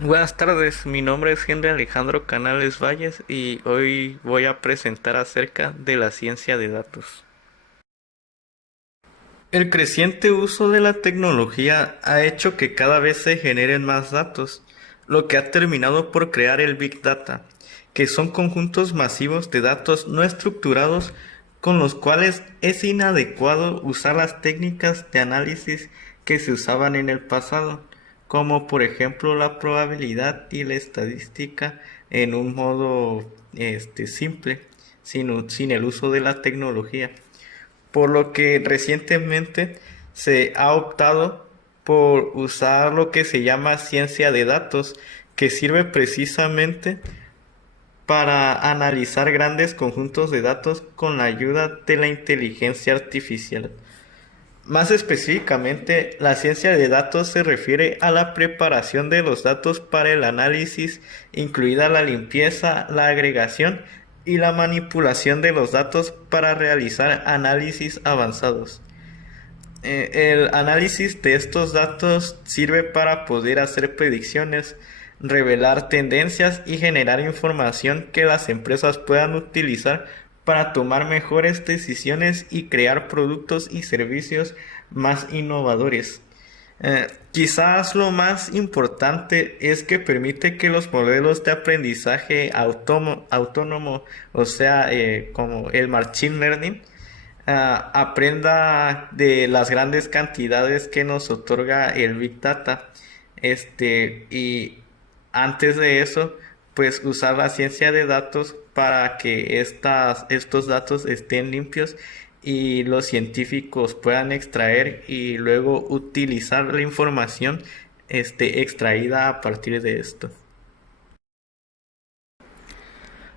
Buenas tardes, mi nombre es Henry Alejandro Canales Valles y hoy voy a presentar acerca de la ciencia de datos. El creciente uso de la tecnología ha hecho que cada vez se generen más datos, lo que ha terminado por crear el Big Data, que son conjuntos masivos de datos no estructurados con los cuales es inadecuado usar las técnicas de análisis que se usaban en el pasado, como por ejemplo la probabilidad y la estadística en un modo simple, sin el uso de la tecnología, por lo que recientemente se ha optado por usar lo que se llama ciencia de datos, que sirve precisamente para analizar grandes conjuntos de datos con la ayuda de la inteligencia artificial. Más específicamente, la ciencia de datos se refiere a la preparación de los datos para el análisis, incluida la limpieza, la agregación y la manipulación de los datos para realizar análisis avanzados. El análisis de estos datos sirve para poder hacer predicciones, revelar tendencias y generar información que las empresas puedan utilizar para tomar mejores decisiones y crear productos y servicios más innovadores. Quizás lo más importante es que permite que los modelos de aprendizaje autónomo, o sea, como el Machine Learning, aprenda de las grandes cantidades que nos otorga el Big Data. Y antes de eso, pues usar la ciencia de datos para que estos datos estén limpios y los científicos puedan extraer y luego utilizar la información extraída a partir de esto.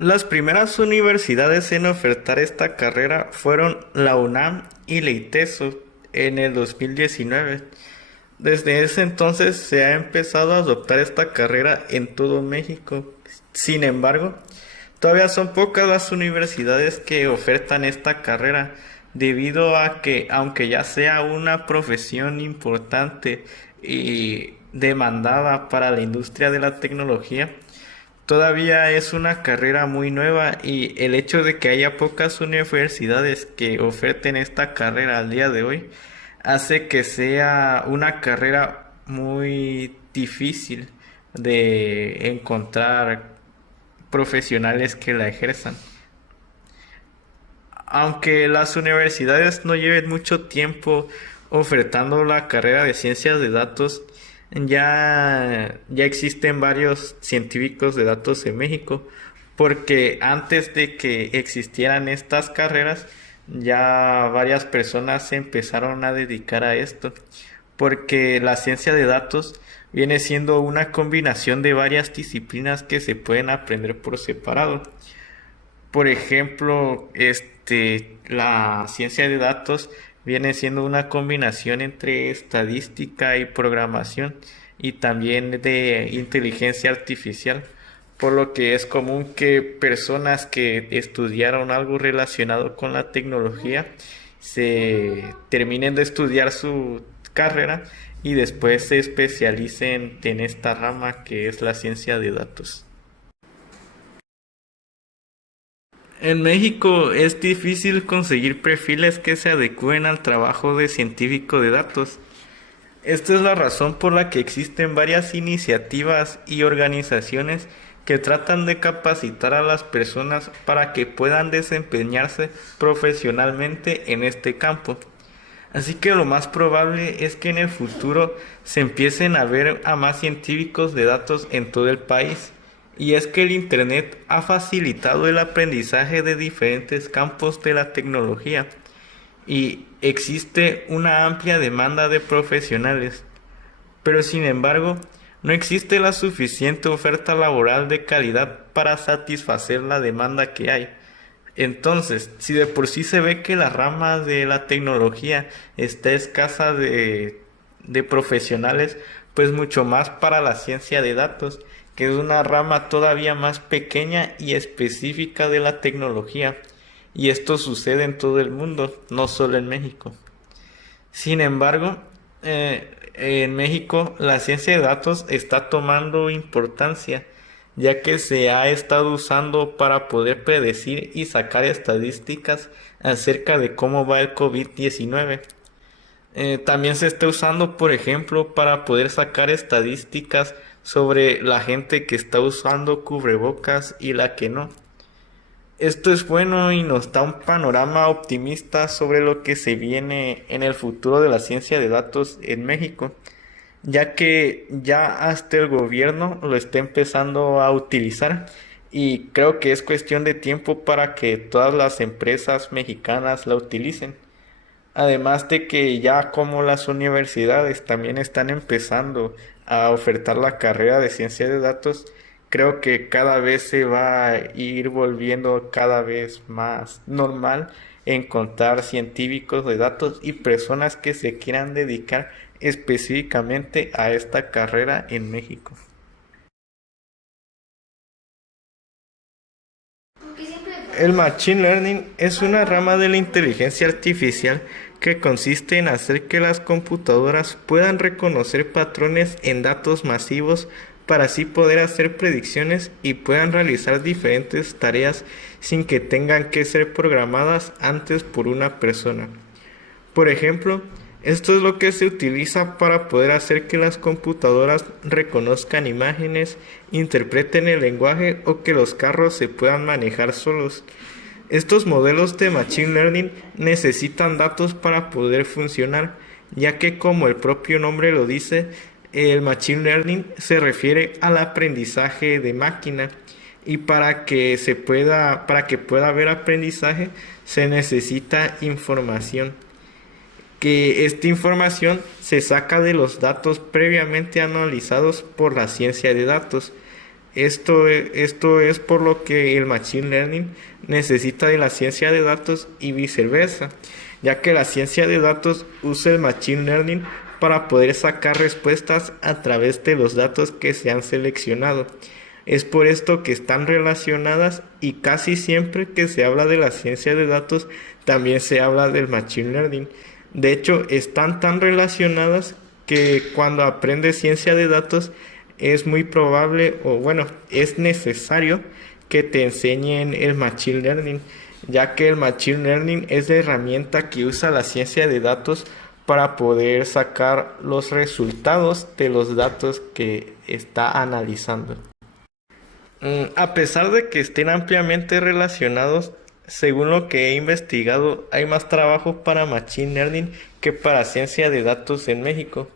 Las primeras universidades en ofertar esta carrera fueron la UNAM y la ITESO en el 2019. Desde ese entonces se ha empezado a adoptar esta carrera en todo México. Sin embargo, todavía son pocas las universidades que ofertan esta carrera, debido a que, aunque ya sea una profesión importante y demandada para la industria de la tecnología, todavía es una carrera muy nueva, y el hecho de que haya pocas universidades que oferten esta carrera al día de hoy hace que sea una carrera muy difícil de encontrar profesionales que la ejerzan. Aunque las universidades no lleven mucho tiempo ofertando la carrera de ciencias de datos, ya existen varios científicos de datos en México, porque antes de que existieran estas carreras, ya varias personas se empezaron a dedicar a esto, porque la ciencia de datos viene siendo una combinación de varias disciplinas que se pueden aprender por separado. Por ejemplo, la ciencia de datos viene siendo una combinación entre estadística y programación, y también de inteligencia artificial, por lo que es común que personas que estudiaron algo relacionado con la tecnología se terminen de estudiar su carrera y después se especialicen en esta rama que es la ciencia de datos. En México es difícil conseguir perfiles que se adecúen al trabajo de científico de datos. Esta es la razón por la que existen varias iniciativas y organizaciones que tratan de capacitar a las personas para que puedan desempeñarse profesionalmente en este campo. Así que lo más probable es que en el futuro se empiecen a ver a más científicos de datos en todo el país. Y es que el Internet ha facilitado el aprendizaje de diferentes campos de la tecnología, y existe una amplia demanda de profesionales. Pero sin embargo, no existe la suficiente oferta laboral de calidad para satisfacer la demanda que hay. Entonces, si de por sí se ve que la rama de la tecnología está escasa de profesionales, pues mucho más para la ciencia de datos, que es una rama todavía más pequeña y específica de la tecnología. Y esto sucede en todo el mundo, no solo en México. Sin embargo, En México, la ciencia de datos está tomando importancia, ya que se ha estado usando para poder predecir y sacar estadísticas acerca de cómo va el COVID-19. También se está usando, por ejemplo, para poder sacar estadísticas sobre la gente que está usando cubrebocas y la que no. Esto es bueno y nos da un panorama optimista sobre lo que se viene en el futuro de la ciencia de datos en México, ya que ya hasta el gobierno lo está empezando a utilizar y creo que es cuestión de tiempo para que todas las empresas mexicanas la utilicen. Además de que ya como las universidades también están empezando a ofertar la carrera de ciencia de datos, creo que cada vez se va a ir volviendo cada vez más normal encontrar científicos de datos y personas que se quieran dedicar específicamente a esta carrera en México. El Machine Learning es una rama de la inteligencia artificial que consiste en hacer que las computadoras puedan reconocer patrones en datos masivos para así poder hacer predicciones y puedan realizar diferentes tareas sin que tengan que ser programadas antes por una persona. Por ejemplo, esto es lo que se utiliza para poder hacer que las computadoras reconozcan imágenes, interpreten el lenguaje o que los carros se puedan manejar solos. Estos modelos de Machine Learning necesitan datos para poder funcionar, ya que como el propio nombre lo dice, el Machine Learning se refiere al aprendizaje de máquina y para que pueda haber aprendizaje se necesita información, que esta información se saca de los datos previamente analizados por la ciencia de datos. Esto es por lo que el Machine Learning necesita de la ciencia de datos y viceversa, ya que la ciencia de datos usa el Machine Learning para poder sacar respuestas a través de los datos que se han seleccionado. Es por esto que están relacionadas y casi siempre que se habla de la ciencia de datos también se habla del Machine Learning. De hecho, están tan relacionadas que cuando aprendes ciencia de datos es muy probable o bueno, es necesario que te enseñen el Machine Learning, ya que el Machine Learning es la herramienta que usa la ciencia de datos para poder sacar los resultados de los datos que está analizando. A pesar de que estén ampliamente relacionados, según lo que he investigado, hay más trabajo para Machine Learning que para ciencia de datos en México.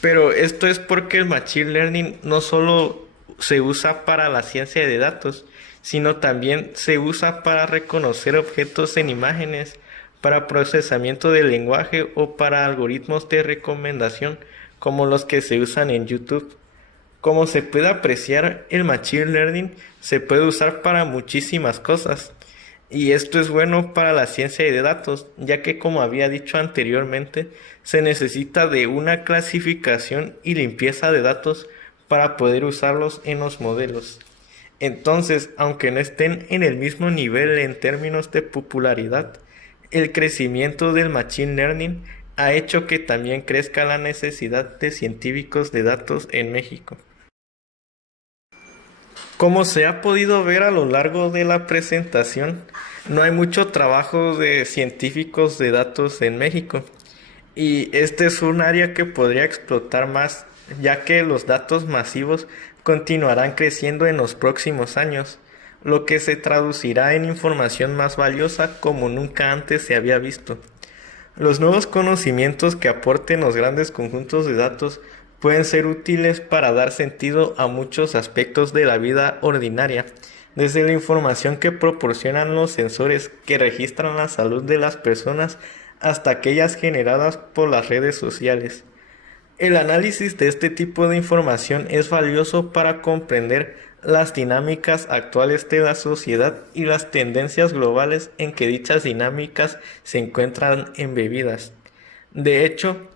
Pero esto es porque el Machine Learning no solo se usa para la ciencia de datos, sino también se usa para reconocer objetos en imágenes, para procesamiento del lenguaje o para algoritmos de recomendación como los que se usan en YouTube. Como se puede apreciar, el Machine Learning se puede usar para muchísimas cosas. Y esto es bueno para la ciencia de datos, ya que como había dicho anteriormente, se necesita de una clasificación y limpieza de datos para poder usarlos en los modelos. Entonces, aunque no estén en el mismo nivel en términos de popularidad, el crecimiento del Machine Learning ha hecho que también crezca la necesidad de científicos de datos en México. Como se ha podido ver a lo largo de la presentación, no hay mucho trabajo de científicos de datos en México. Y este es un área que podría explotar más, ya que los datos masivos continuarán creciendo en los próximos años, lo que se traducirá en información más valiosa como nunca antes se había visto. Los nuevos conocimientos que aporten los grandes conjuntos de datos pueden ser útiles para dar sentido a muchos aspectos de la vida ordinaria, desde la información que proporcionan los sensores que registran la salud de las personas hasta aquellas generadas por las redes sociales. El análisis de este tipo de información es valioso para comprender las dinámicas actuales de la sociedad y las tendencias globales en que dichas dinámicas se encuentran embebidas. De hecho,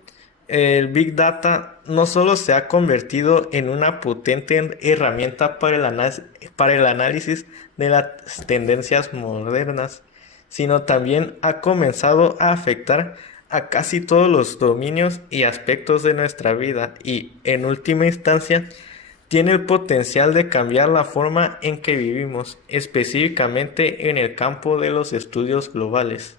el Big Data no solo se ha convertido en una potente herramienta para el análisis de las tendencias modernas, sino también ha comenzado a afectar a casi todos los dominios y aspectos de nuestra vida y, en última instancia, tiene el potencial de cambiar la forma en que vivimos, específicamente en el campo de los estudios globales.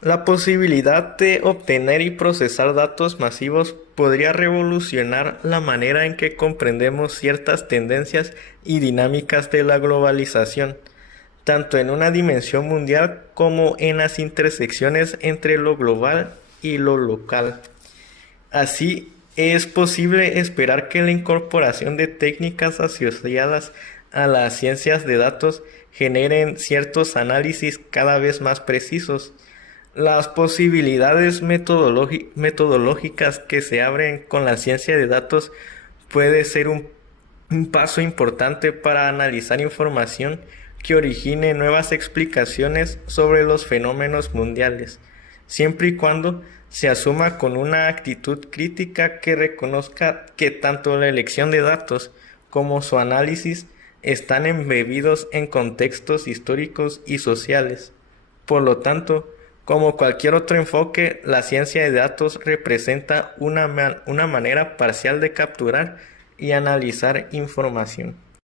La posibilidad de obtener y procesar datos masivos podría revolucionar la manera en que comprendemos ciertas tendencias y dinámicas de la globalización, tanto en una dimensión mundial como en las intersecciones entre lo global y lo local. Así, es posible esperar que la incorporación de técnicas asociadas a las ciencias de datos generen ciertos análisis cada vez más precisos. Las posibilidades metodológicas que se abren con la ciencia de datos puede ser un paso importante para analizar información que origine nuevas explicaciones sobre los fenómenos mundiales, siempre y cuando se asuma con una actitud crítica que reconozca que tanto la elección de datos como su análisis están embebidos en contextos históricos y sociales. Por lo tanto, como cualquier otro enfoque, la ciencia de datos representa una manera parcial de capturar y analizar información.